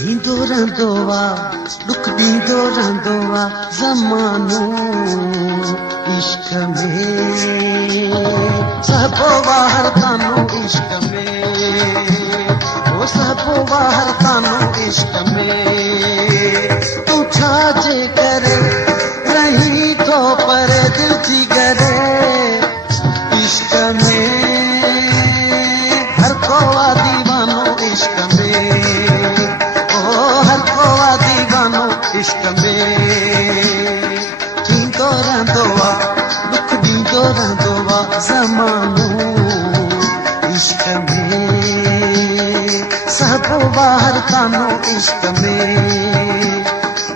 डींदो रहंदो आहे दुख डींदो रहंदो आहे ज़मानो इश्क में सभु वाहर कानो इश्क में वो सभु वाहर कानो इश्क में तू छाजे करे रही तो पर दिल थी करे इश्क में हर को दीवानो इश्क में हर को दीवानो इश्क में थींदो रहंदो आहे दुख ॾींदो रहंदो आहे ज़मानो इश्क में सभु बाहर कानो इश्क में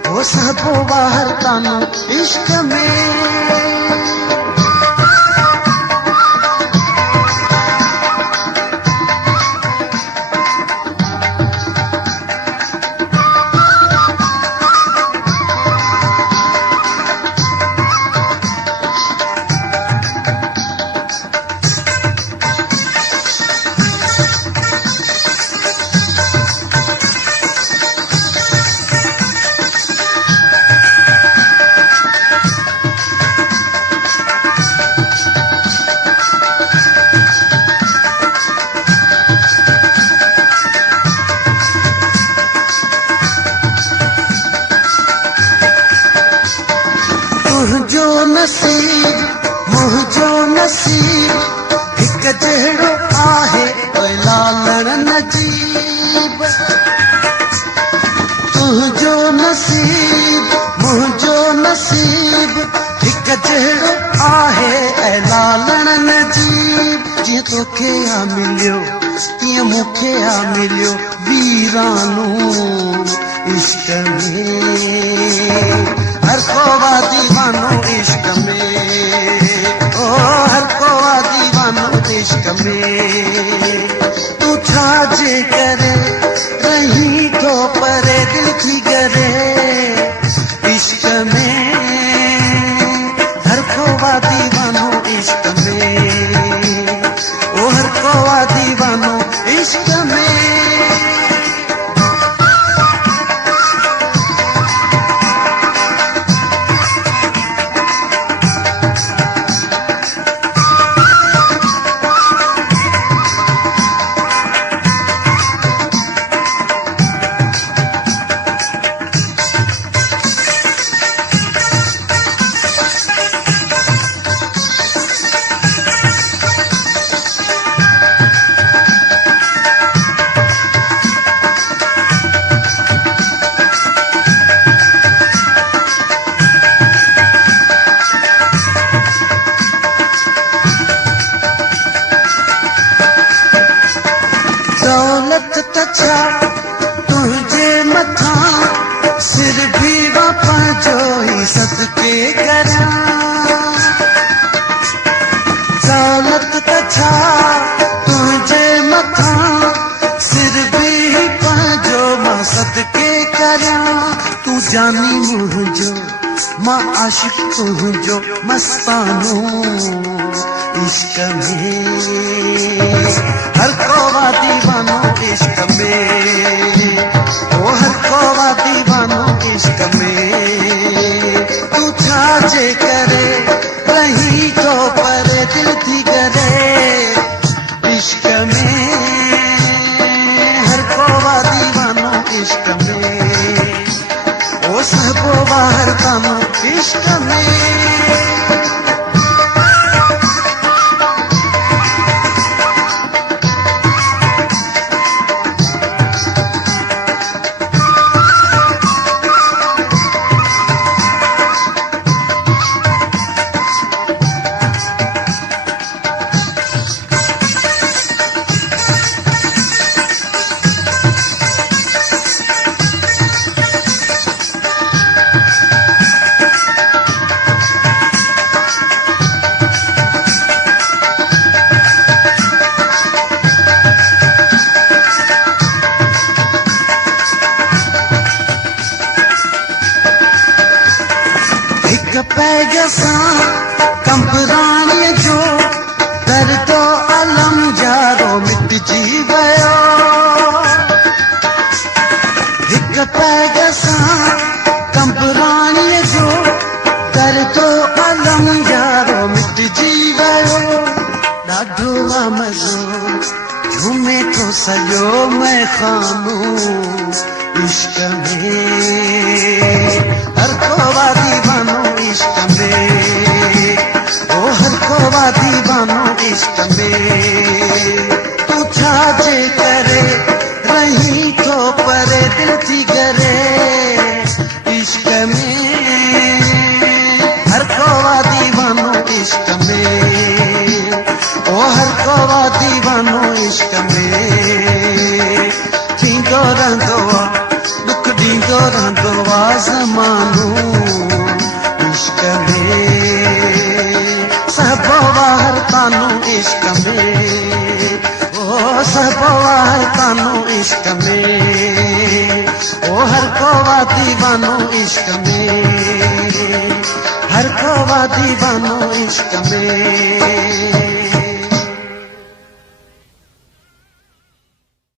वो सभु बाहर कानो इश्क में मुंहिंजो नसीब हिकु जहिड़ो आहे लालण नजीब तुंहिंजो नसीब हिकु जहिड़ो आहे लालण नजीब जीअं तोखे आ मिलियो तीअं मूंखे आ मिलियो वीरानो इश्क में हर को दीवानो इश्क में ओ हर को दीवानो इश्क में तू छाजे करे रही तो परे दिल थी करे इश्क में हर को दीवानो इश्क में ओ हर को दीवानो इश्क में दौलत तछा तुझे मथा सिर भी वापा जो ही सदके करा दौलत तछा तुझे मथा सिर भी पाजो मां सदके करा तू जानी मुंहिंजो मां आशिक तुंहिंजो मस्तानो इश्क में हर को दीवानो इश्क में ओ हर को दीवानो इश्क में तू छाजे करे रही तो पर दिल थी करे इश्क में हर को दीवानो इश्क में ओ सब बाहर कानो इश्क में सजो मैं खानू इश्क में, हर कोवा दीवानो इश्क में, ओ हर कोवा दीवानो इश्क में। तू छाजे करे रही तो परे दिल थी करे इश्क में, हर कोवा दीवानो इश्क में, ओ हर कोवा दीवानो इश्क में। दींदो रहंदो दुख दींदो रहंदो ज़मानो इश्क में, सबो वार तानो इश्क में, ओ सबो वार तानो इश्क में, ओ हर कोवा दीवानो इश्क में, हर कोवा दीवानो इश्क में।